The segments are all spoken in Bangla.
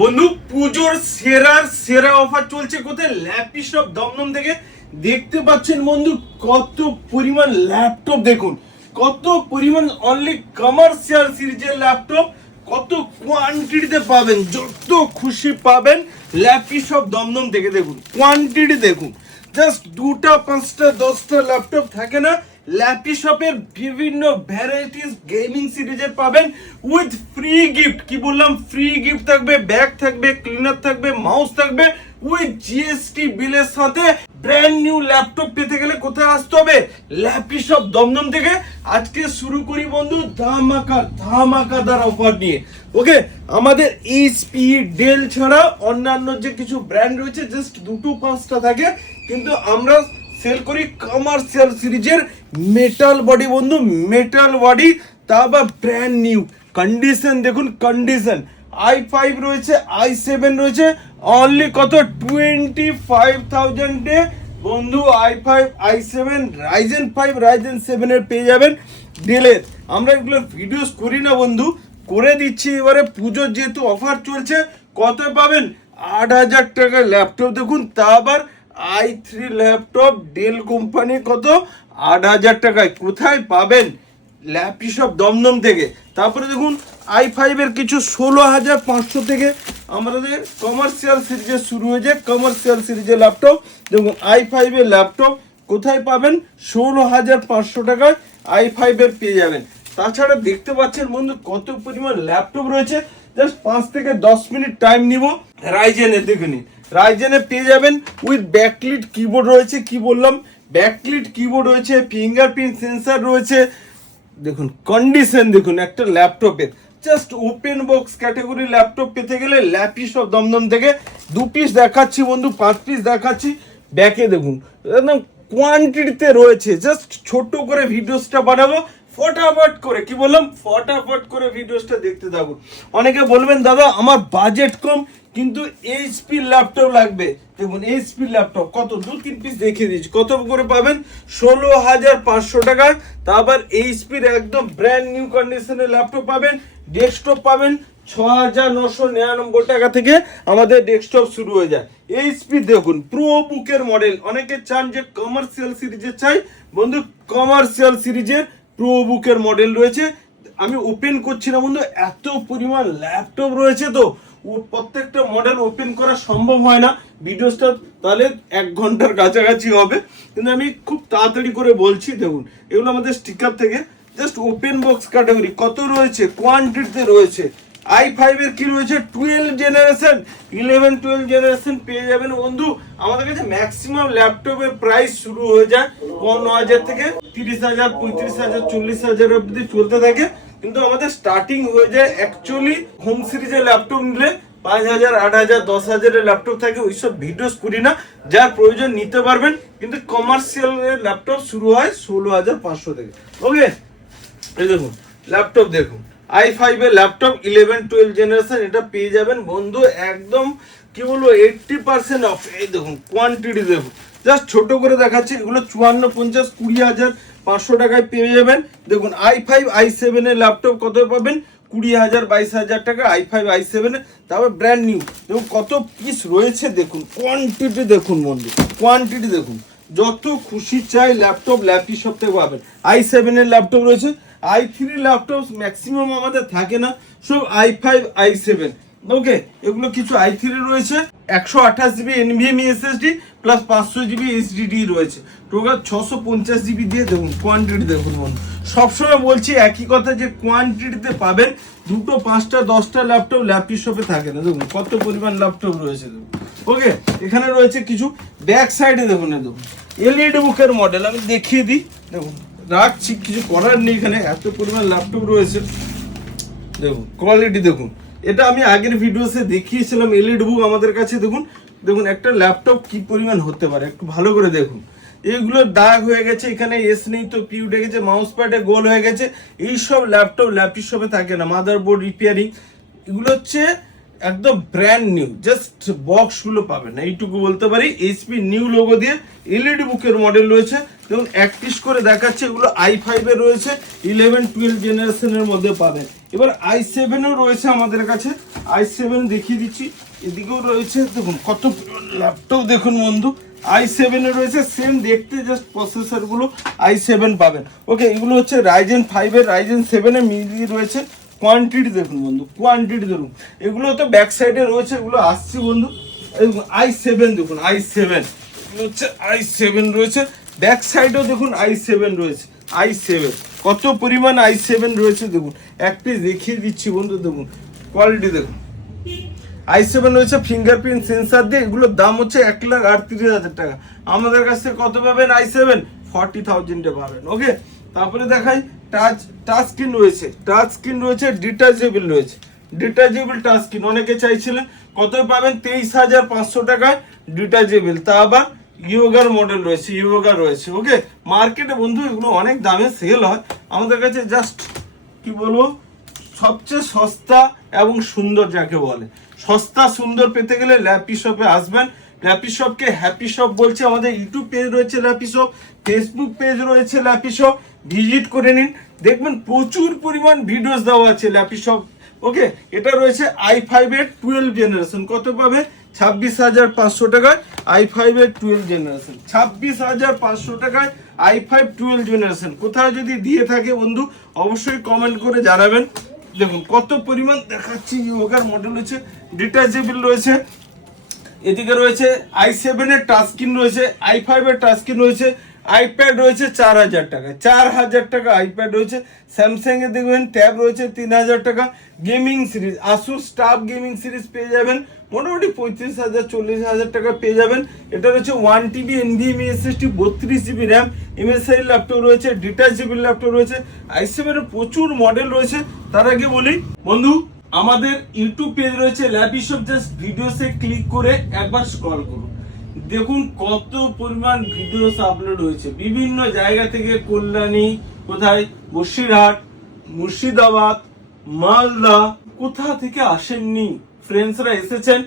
বন্ধু, পুজোর সেরার সেরা অফার চলছে কোথায়? ল্যাপটপ দমদম থেকে দেখতে পাচ্ছেন বন্ধু, কত পরিমাণ ল্যাপটপ দেখুন। কত পরিমাণ অনলি কমার্শিয়াল সিরিজের ল্যাপটপ কত কোয়ান্টিটিতে পাবেন, যত খুশি পাবেন ল্যাপটপ দমদম থেকে দেখুন। কোয়ান্টিটি দেখুন। জাস্ট দুটা, পাঁচটা, দশটা ল্যাপটপ থাকে না ল্যাপটপের বিভিন্ন ভ্যারাইটিস গেমিং সিরিজের পাবেন উইথ ফ্রি গিফট কি বললাম? ফ্রি গিফট থাকবে ব্যাগ থাকবে ক্লিনার থাকবে মাউস থাকবে উইথ জিএসটি বিলের সাথে ব্র্যান্ড নিউ ল্যাপটপ পেতে গেলে কোথায় আসতে হবে? ল্যাপটপ দমদম থেকে। আজকে শুরু করি বন্ধু ধামাকা ধামাকাদার অফার নিয়ে। ওকে আমাদের এইচপি ডেল ছাড়া অন্যান্য যে কিছু ব্র্যান্ড রয়েছে জাস্ট দুটো পাঁচটা থাকে। কিন্তু আমরা সেল করি কমার্শিয়াল সিরিজের মেটাল বডি বন্ধু মেটাল বডি তা আবার ব্র্যান্ড নিউ কন্ডিশন দেখুন কন্ডিশন আই ফাইভ রয়েছে আই সেভেন রয়েছে অনলি কত? টোয়েন্টি ফাইভ থাউজেন্ডে বন্ধু i five i seven Ryzen five Ryzen সেভেনের পেয়ে যাবেন। ডেলের আমরা এগুলো ভিডিওস করি না বন্ধু। করে দিচ্ছি এবারে, পুজোর যেহেতু অফার চলছে, কত পাবেন? আট হাজার টাকার ল্যাপটপ দেখুন, তা আবার i three laptop Dell company কত? আট হাজার টাকায় কোথায় পাবেন? ল্যাপটপ দমদম থেকে। তারপরে দেখুন আই ফাইভের কিছু ষোলো হাজার পাঁচশো থেকে আমাদের কমার্শিয়াল সিরিজে শুরু হয়েছে কমার্শিয়াল সিরিজের ল্যাপটপ দেখুন আই ফাইভের ল্যাপটপ কোথায় পাবেন? ষোলো হাজার পাঁচশো টাকায় আই ফাইভের পেয়ে যাবেন। তাছাড়া দেখতে পাচ্ছেন বন্ধু, কত পরিমাণ ল্যাপটপ রয়েছে। জাস্ট পাঁচ থেকে দশ মিনিট টাইম নিব। রাইজেনে দেখে নিন। রাইজেনে পেয়ে যাবেন উইথ ব্যাকলিট কিবোর্ড রয়েছে, কি বললাম? ব্যাকলিট কিবোর্ড রয়েছে ফিঙ্গারপ্রিন্ট সেন্সার রয়েছে। দেখুন কন্ডিশন দেখুন, একটা ল্যাপটপের just open box category laptop পেতে গেলে ল্যাপিস অফ দমদম থেকে। দু পিস দেখাচ্ছি বন্ধু, পাঁচ পিস দেখাচ্ছি। ব্যাকে দেখুন, একদম কোয়ান্টিটিতে রয়েছে। জাস্ট ছোট করে ভিডিওসটা বানাবো, ফটাফট করে, কি বললাম? ফটাফট করে ভিডিওসটা দেখতে থাকুন। অনেকে বলবেন, দাদা, আমার বাজেট কম কিন্তু এইচপি ল্যাপটপ লাগবে। দেখুন এইচপি ল্যাপটপ কত? দু, তিন পিস দেখিয়ে দিচ্ছি। কত করে পাবেন? ষোলো হাজার পাঁচশো টাকা। তারপর এইচপির একদম ব্র্যান্ড নিউ কন্ডিশনের ল্যাপটপ পাবেন। ডেস্কটপ পাবেন ছ হাজার নশো নিরানব্বই টাকা থেকে আমাদের ডেস্কটপ শুরু হয়ে যায়। এইচপি দেখুন প্রো বুকের মডেল অনেকে চান যে কমার্শিয়াল সিরিজের চাই। বন্ধু কমার্শিয়াল সিরিজের প্রো বুকের মডেল রয়েছে। আমি ওপেন করছি না, বন্ধু। এত পরিমাণ ল্যাপটপ রয়েছে তো। প্রত্যেকটা মডেল ওপেন করা সম্ভব হয় না। ভিডিওসটা তাহলে এক ঘণ্টার কাছাকাছি হবে। কিন্তু আমি খুব তাড়াতাড়ি করে বলছি, দেখুন, এগুলো আমাদের স্টিকার থেকে জাস্ট ওপেন বক্স ক্যাটাগরি কত রয়েছে? কোয়ান্টিটিতে রয়েছে। আই ফাইভের কি রয়েছে? Twelve generation eleven twelve generation পেয়ে যাবেন বন্ধু। আমাদের কাছে ম্যাক্সিমাম ল্যাপটপের প্রাইস শুরু হয়ে যায় পনেরো হাজার থেকে তিরিশ হাজার, পঁয়ত্রিশ হাজার, চল্লিশ হাজার অব্দি চলতে থাকে। কিন্তু আমাদের স্টার্টিং হয়ে যায় অ্যাকচুয়ালি হোম সিরিজের ল্যাপটপ নিলে পাঁচ হাজার আট হাজার দশ হাজারের ল্যাপটপ থাকে, ওইসব ভিডিওস করি না। যার প্রয়োজন নিতে পারবেন, কিন্তু কমার্শিয়াল ল্যাপটপ শুরু হয় ষোলো হাজার পাঁচশো থেকে। ওকে এই দেখুন ল্যাপটপ দেখুন। আই ফাইভ এর ল্যাপটপ ইলেভেন টুয়েলভ জেনারেশন এটা পেয়ে যাবেন। বন্ধু, একদম কি বলব এইটটি পার্সেন্ট অফ এই দেখুন কোয়ান্টিটি দেখুন। জাস্ট ছোট করে দেখাচ্ছি, এগুলো চুয়ান্ন, পঞ্চাশ, কুড়ি হাজার পাঁচশো টাকায় পেয়ে যাবেন। দেখুন আই ফাইভ আই সেভেনের ল্যাপটপ কত পাবেন? কুড়ি হাজার, বাইশ হাজার টাকা আই ফাইভ আই সেভেনে তারপর ব্র্যান্ড নিউ দেখুন, কত পিস রয়েছে, দেখুন কোয়ান্টিটি দেখুন, বন্ধু কোয়ান্টিটি দেখুন। যত খুশি চাই ল্যাপটপ ল্যাপটপ সব থেকে পাবেন আই সেভেনের ল্যাপটপ রয়েছে। আই থ্রি ল্যাপটপ ম্যাক্সিমাম আমাদের থাকে না। সব i five i seven okay, এগুলো কিছু আই থ্রি রয়েছে, একশো আঠাশ জিবি এনভিএমই এসএসডি প্লাস পাঁচশো জিবি এইচডিডি রয়েছে। টোটাল ছশো পঞ্চাশ জিবি দিয়ে দেখুন কোয়ান্টিটি দেখুন বন্ধু। সবসময় বলছি একই কথা যে কোয়ান্টিটিতে পাবেন, দুটো, পাঁচটা, দশটা ল্যাপটপ ল্যাপটপ শপে থাকে না। দেখুন, কত পরিমাণ ল্যাপটপ রয়েছে, দেখুন। ওকে, এখানে রয়েছে কিছু ব্যাক সাইডে দেখুন, এই দেখুন। এলইডি বুকের মডেল আমি দেখিয়ে দিই, দেখুন। রাখছি, কিছু করার নেই এখানে, এত পরিমাণ ল্যাপটপ রয়েছে। দেখুন কোয়ালিটি দেখুন। এটা আমি আগের ভিডিওসে দেখিয়েছিলাম এলইডি বুক আমাদের কাছে। দেখুন দেখুন, একটা ল্যাপটপ কি পরিমাণ হতে পারে, একটু ভালো করে দেখুন। এগুলো দাগ হয়ে গেছে, এখানে এস নেই তো পি উঠে গেছে মাউস প্যাডে গোল হয়ে গেছে। এইসব ল্যাপটপ ল্যাপটপ শপে থাকে না মাদারবোর্ড রিপেয়ারিং এগুলো হচ্ছে একদম ব্র্যান্ড নিউ জাস্ট বক্সগুলো পাবেন। এইটুকু বলতে পারি এইচপি নিউ লোগো দিয়ে এলইডি বুকের মডেল রয়েছে। দেখুন, এক পিস করে দেখাচ্ছে, এগুলো আই ফাইভে রয়েছে ইলেভেন টুয়েলভ জেনারেশনের মধ্যে পাবেন। এবার আই সেভেনও রয়েছে আমাদের কাছে। আই সেভেন দেখিয়ে দিচ্ছি, এদিকেও রয়েছে, দেখুন, কত ল্যাপটপ দেখুন বন্ধু। আই সেভেনে রয়েছে সেম দেখতে জাস্ট প্রসেসরগুলো আই সেভেন পাবেন। ওকে এগুলো হচ্ছে রাইজেন ফাইভের রাইজেন সেভেনে মিলিয়ে রয়েছে। কোয়ান্টিটি দেখুন বন্ধু কোয়ান্টিটি দেখুন। এগুলো তো ব্যাক সাইডে রয়েছে, এগুলো আসছে বন্ধু। আই সেভেন দেখুন আই সেভেন হচ্ছে আই সেভেন রয়েছে। ব্যাক সাইডেও দেখুন আই সেভেন রয়েছে আই সেভেন কত পরিমাণ আই সেভেন রয়েছে দেখুন। এক পিস দেখিয়ে দিচ্ছি বন্ধু, দেখুন। কোয়ালিটি দেখুন। আই সেভেন রয়েছে ফিঙ্গারপ্রিন্ট সেন্সার দিয়ে। এগুলোর দাম হচ্ছে এক লাখ আটত্রিশ হাজার টাকা। আমাদের কাছ থেকে কত পাবেন আই সেভেন ফর্টি থাউজেন্ডে পাবেন ওকে তারপরে দেখাই টাচ টাচ স্ক্রিন রয়েছে। টাচ স্ক্রিন রয়েছে ডিটাচেবল রয়েছে। ডিটাচেবল টাচ স্ক্রিন অনেকে চাইছিলেন কত পাবেন? তেইশ হাজার পাঁচশো টাকায় ডিটাচেবল তা আবার ইয়োগার মডেল রয়েছে ইয়োগা রয়েছে ওকে মার্কেটে বন্ধু, এগুলো অনেক দামে সেল হয়। আমাদের কাছে জাস্ট কি বলব? সবচেয়ে সস্তা এবং সুন্দর যাকে বলে। সস্তা, সুন্দর পেতে গেলে ল্যাপি শপে আসবেন। ল্যাপি শপকে হ্যাপি শপ বলছে, আমাদের ইউটিউব পেজ রয়েছে ল্যাপি শপ ফেসবুক পেজ রয়েছে ল্যাপি শপ ভিজিট করে নিন। দেখবেন প্রচুর পরিমাণ ভিডিওস দেওয়া আছে ল্যাপি শপ ওকে এটা রয়েছে আই ফাইভ এর টুয়েলভ জেনারেশন কত পাবে? ছাব্বিশ হাজার পাঁচশো টাকায় আই ফাইভ এর টুয়েলভ জেনারেশন ছাব্বিশ হাজার পাঁচশো টাকায় আই ফাইভ টুয়েলভ জেনারেশন কোথাও যদি দিয়ে থাকে বন্ধু, অবশ্যই কমেন্ট করে জানাবেন। দেখুন, কত পরিমাণ দেখাচ্ছি ইয়োগার মডেল রয়েছে ডিটাচেবল রয়েছে। এদিকে রয়েছে আই সেভেনের টাচ স্ক্রিন রয়েছে আই ফাইভের টাচ স্ক্রিন রয়েছে আইপ্যাড রয়েছে চার হাজার টাকা, চার হাজার টাকা আইপ্যাড রয়েছে স্যামসাং এ দেখবেন ট্যাব রয়েছে তিন হাজার টাকা gaming series Asus stuff gaming series পেয়ে যাবেন, মোটামুটি পঁয়ত্রিশ হাজার, চল্লিশ হাজার টাকা পেয়ে যাবেন। এটা রয়েছে ওয়ান টিবি এনভিএমই এসএসটি বত্রিশ জিবি র্যাম এমএসআই ল্যাপটপ রয়েছে ডিটাচেবল ল্যাপটপ রয়েছে আই সেভেনের প্রচুর মডেল রয়েছে, তার আগে বলি, বন্ধু আমাদের ইউটিউব পেজ রয়েছে ল্যাবিশপ জাস্ট ভিডিওসে ক্লিক করে একবার স্ক্রল করুন। দেখুন কত পরিমাণ ভিডিওস আপলোড হয়েছে। বিভিন্ন জায়গা থেকে কল্যাণী, কোথায়? বসিরহাট, মুর্শিদাবাদ, মালদা, কোথা থেকে আসেননি? ফ্রেন্ডসরা এসেছেন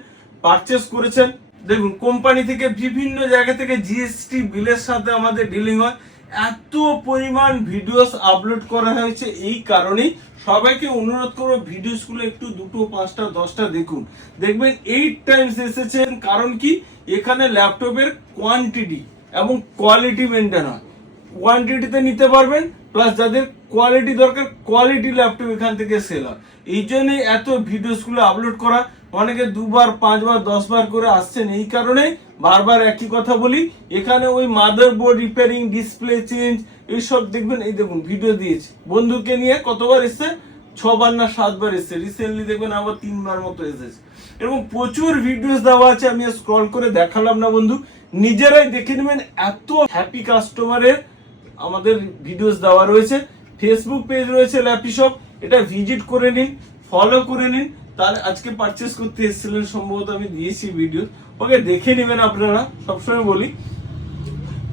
পারচেস করেছেন। দেখুন কোম্পানি থেকে বিভিন্ন জায়গা থেকে জিএসটি বিলের সাথে আমাদের ডিলিং হয়। এত পরিমাণ ভিডিওস আপলোড করা হয়েছে এই কারণেই সবাইকে অনুরোধ করব ভিডিওসগুলো একটু দুটো, পাঁচটা, দশটা দেখুন। দেখবেন এইট টাইমস এসেছেন, কারণ কি? এখানে ল্যাপটপের কোয়ান্টিটি এবং কোয়ালিটি মেনটেন হয়। কোয়ান্টিটিতে নিতে পারবেন প্লাস যাদের কোয়ালিটি দরকার কোয়ালিটি ল্যাপটপ এখান থেকে সেল হয়। এই জন্যই এত ভিডিওসগুলো আপলোড করা অনেকে দুবার, পাঁচবার, দশবার করে আসছেন। এই কারণে বারবার একই কথা বলি। এখানে ওই motherboard repairing display change এইসব দেখবেন। এই দেখুন ভিডিও দিয়েছি। বন্ধুকে নিয়ে কতবার এসছে? ছবার না সাতবার এসছে। রিসেন্টলি দেখবেন আবার তিনবার মতো এসেছে। এবং প্রচুর ভিডিওস দেওয়া আছে। আমি স্ক্রল করে দেখালাম না, বন্ধু। নিজেরাই দেখে নেবেন। এত হ্যাপি কাস্টমারের আমাদের ভিডিওস দেওয়া রয়েছে। ফেসবুক পেজ রয়েছে ল্যাপি শপ এটা ভিজিট করে নিন ফলো করে নিন। তাহলে আজকে পারচেস করতে এসেছিলেন সম্ভবত আমি দিয়েছি ভিডিও ওকে দেখে নেবেন আপনারা, সবসময় বলি।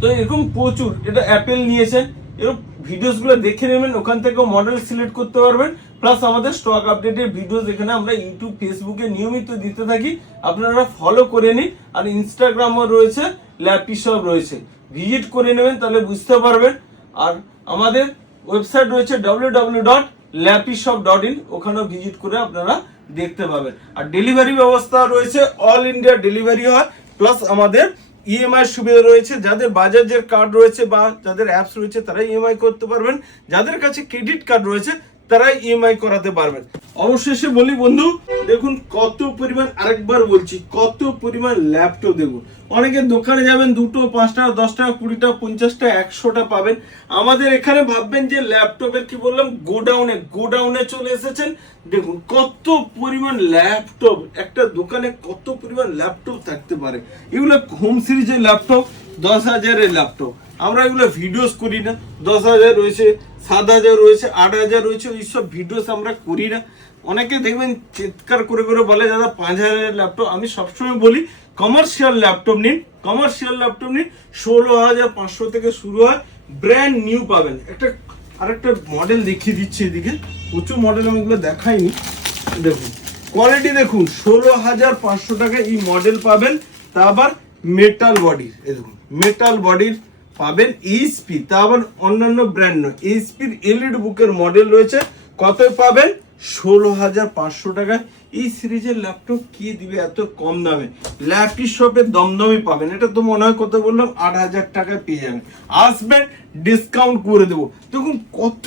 তো এরকম প্রচুর, এটা অ্যাপেল নিয়েছেন এরকম ভিডিওসগুলো দেখে নেবেন, ওখান থেকেও মডেল সিলেক্ট করতে পারবেন। প্লাস আমাদের স্টক আপডেটের ভিডিওস এখানে আমরা ইউটিউব ফেসবুকে নিয়মিত দিতে থাকি। আপনারা ফলো করে নিন। আর ইনস্টাগ্রামও রয়েছে ল্যাপি শপ রয়েছে। ভিজিট করে নেবেন, তাহলে বুঝতে পারবেন। আর আমাদের ওয়েবসাইট রয়েছে W W dot lapishop dot in ওখানেও ভিজিট করে আপনারা দেখতে পাবেন। আর ডেলিভারি ব্যবস্থা রয়েছে অল ইন্ডিয়া ডেলিভারি হয় প্লাস আমাদের ইএমআই সুবিধা রয়েছে। যাদের বাজাজের কার্ড রয়েছে বা যাদের অ্যাপস রয়েছে তারা ইএমআই করতে পারবেন। যাদের কাছে ক্রেডিট কার্ড রয়েছে তারা ইএমআই করাতে পারবেন। অবশেষে বলি বন্ধু, দেখুন কত পরিমাণ, আরেকবার বলছি, কত পরিমাণ ল্যাপটপ দেখুন। অনেকে দোকানে যাবেন, দুটো পাঁচ টাকা দশ টাকা কুড়িটা, পঞ্চাশটা, একশোটা পাবেন। আমাদের এখানে ভাববেন যে ল্যাপটপের কি বললাম গোডাউনে গোডাউনে চলে এসেছেন। দেখুন কত পরিমাণ ল্যাপটপ একটা দোকানে কত পরিমাণ ল্যাপটপ থাকতে পারে। এগুলো হোম সিরিজের ল্যাপটপ দশ হাজারের ল্যাপটপ আমরা এগুলো ভিডিওস করি না। দশ হাজার রয়েছে, সাত হাজার রয়েছে, আট হাজার রয়েছে ওইসব ভিডিওস আমরা করি না। অনেকে দেখবেন চিৎকার করে করে বলে, দাদা, পাঁচ হাজারের ল্যাপটপ আমি সবসময় বলি কমার্শিয়াল ল্যাপটপ নিন কমার্শিয়াল ল্যাপটপ নিন। ষোলো হাজার, পাঁচশো থেকে শুরু হয় ব্র্যান্ড নিউ পাবেন। একটা, আরেকটা মডেল দেখিয়ে দিচ্ছি এদিকে। প্রচুর মডেল আমি এগুলো দেখাইনি। দেখুন কোয়ালিটি দেখুন, ষোলো হাজার পাঁচশো টাকা এই মডেল পাবেন। তা আবার মেটাল বডির এই দেখুন মেটাল বডির পাবেন এইচপি তা আবার অন্যান্য ব্র্যান্ড নয়। এইচপির এলইডি বুকের মডেল রয়েছে। কত পাবেন? ষোলো হাজার পাঁচশো টাকা এই সিরিজের ল্যাপটপ কি দিবে এত কম দামে? ল্যাপটপ শপে দমদমই পাবেন। এটা তো মনে হয় কত বললাম? আট হাজার টাকায় পেয়ে যাবেন। আসবেন ডিসকাউন্ট করে দেবো। দেখুন কত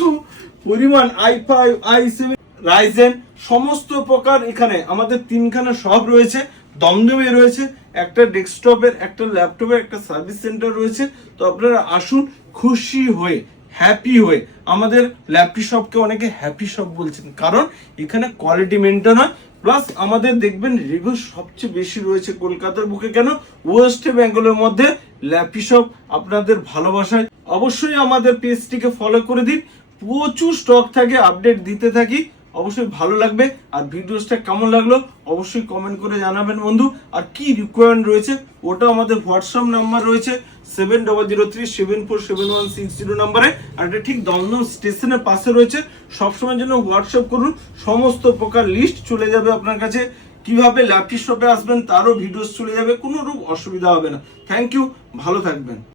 পরিমাণ i five i seven Ryzen সমস্ত প্রকার এখানে আমাদের তিনখানা সব রয়েছে। দমদমে রয়েছে, একটা ডেস্কটপের, একটা ল্যাপটপের, একটা সার্ভিস সেন্টার রয়েছে। তো আপনারা আসুন খুশি হয়ে হ্যাপি হয়ে। আমাদের ল্যাপটপ শপকে অনেকে হ্যাপি শপ বলছেন, কারণ এখানে কোয়ালিটি মেনটেন হয়। প্লাস আমাদের দেখবেন রিভিউ সবচেয়ে বেশি রয়েছে কলকাতার বুকে। কেন? ওয়েস্ট বেঙ্গলের মধ্যে ল্যাপটপ শপ আপনাদের ভালোবাসায়। অবশ্যই আমাদের পেজটিকে ফলো করে দিন। প্রচুর স্টক থাকে আপডেট দিতে থাকি। অবশ্যই ভালো লাগবে। আর ভিডিওসটা কেমন লাগল অবশ্যই কমেন্ট করে জানাবেন বন্ধু। আর কি রিকোয়ারমেন্ট রয়েছে ওটা আমাদের হোয়াটসঅ্যাপ নাম্বার রয়েছে seven double zero three seven four seven one six zero নাম্বারে আর এটা ঠিক দমদম স্টেশনের পাশে রয়েছে। সবসময়ের জন্য হোয়াটসঅ্যাপ করুন। সমস্ত প্রকার লিস্ট চলে যাবে আপনার কাছে। কীভাবে ল্যাপটপ শপে আসবেন তারও ভিডিওস চলে যাবে। কোনো রূপ অসুবিধা হবে না। থ্যাংক ইউ ভালো থাকবেন।